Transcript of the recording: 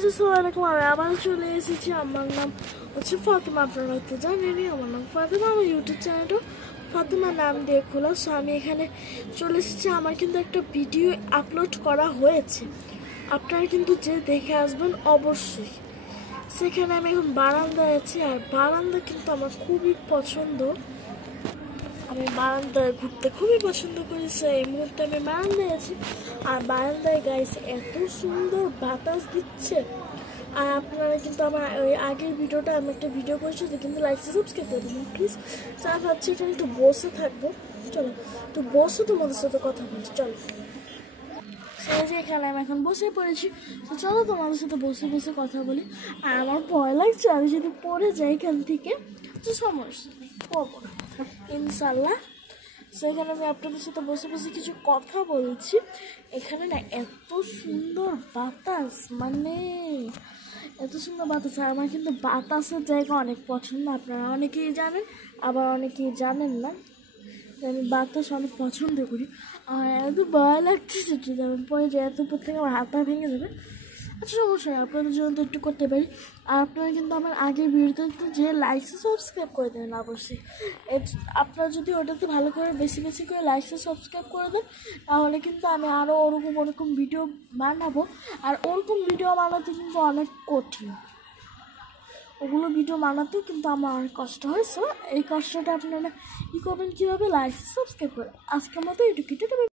Guys আসসালামু আলাইকুম। আমি আবার চলে এসেছি। আমার নাম হচ্ছে ফাতেমা, আপনারা হয়তো জানেনই আমার নাম ফাতেমা। আমার ইউটিউব চ্যানেলটা ফাতেমা নাম দিয়ে খোলা। সো আমি এখানে চলে এসেছি। আমার কিন্তু একটা ভিডিও আপলোড করা হয়েছে, আপনারা কিন্তু যে দেখে আসবেন অবশ্যই। সেখানে আমি এখন বারান্দায় আছি, আর বারান্দা কিন্তু আমার খুবই পছন্দ। আমি বারান্দায় ঘুরতে খুবই পছন্দ করি। এই মুহূর্তে আমি বারান্দায় আছি, আর বারান্দায় গাইস এত সুন্দর বাতাস দিচ্ছে। আর আপনারা কিন্তু আমার ওই আগের ভিডিওটা আমি একটা ভিডিও করেছি, তো কিন্তু লাইক সাবস্ক্রাইব করে দেবেন প্লিজ। স্যার ভাবছি এখানে একটু বসে থাকবো, চলো একটু বসে তোমাদের সাথে কথা বলছি। চলো সেই যে এখানে আমি এখন বসে পড়েছি, তো চলো তোমাদের সাথে বসে বসে কথা বলি। আর আমার ভয় লাগছে, আমি যদি পড়ে যাই এখান থেকে তো সমস্যা নেই, পড়বো না ইনশাল্লাহ। সেখানে আমি আপনাদের সাথে বসে বসে কিছু কথা বলছি। এখানে না এত সুন্দর বাতাস, মানে এত সুন্দর বাতাস। আর আমার কিন্তু বাতাসের জায়গা অনেক পছন্দ, আপনারা অনেকেই জানেন আবার অনেকেই জানেন না। আমি বাতাস অনেক পছন্দ করি। আর এত ভয় লাগতেছে যদি আমি পরে যাই, এত উপর থেকে আমার হাত পা ভেঙে যাবে। আচ্ছা সমস্যা নেই, আপনাদের জন্য তো একটু করতে পারি। আর আপনারা কিন্তু আমার আগের ভিডিওতে যে লাইক সাবস্ক্রাইব করে দেবেন অবশ্যই। আপনারা যদি ওটাতে ভালো করে বেশি বেশি করে লাইক সাবস্ক্রাইব করে দেন, তাহলে কিন্তু আমি আরও ওরকম ভিডিও বানাবো। আর ওরকম ভিডিও বানাতে কিন্তু অনেক কঠিন, ওগুলো ভিডিও বানাতেও কিন্তু আমার অনেক কষ্ট হয়েছে। এই কষ্টটা আপনারা করবেন কীভাবে, লাইক সাবস্ক্রাইব করে। আজকের মতো এটুকুই।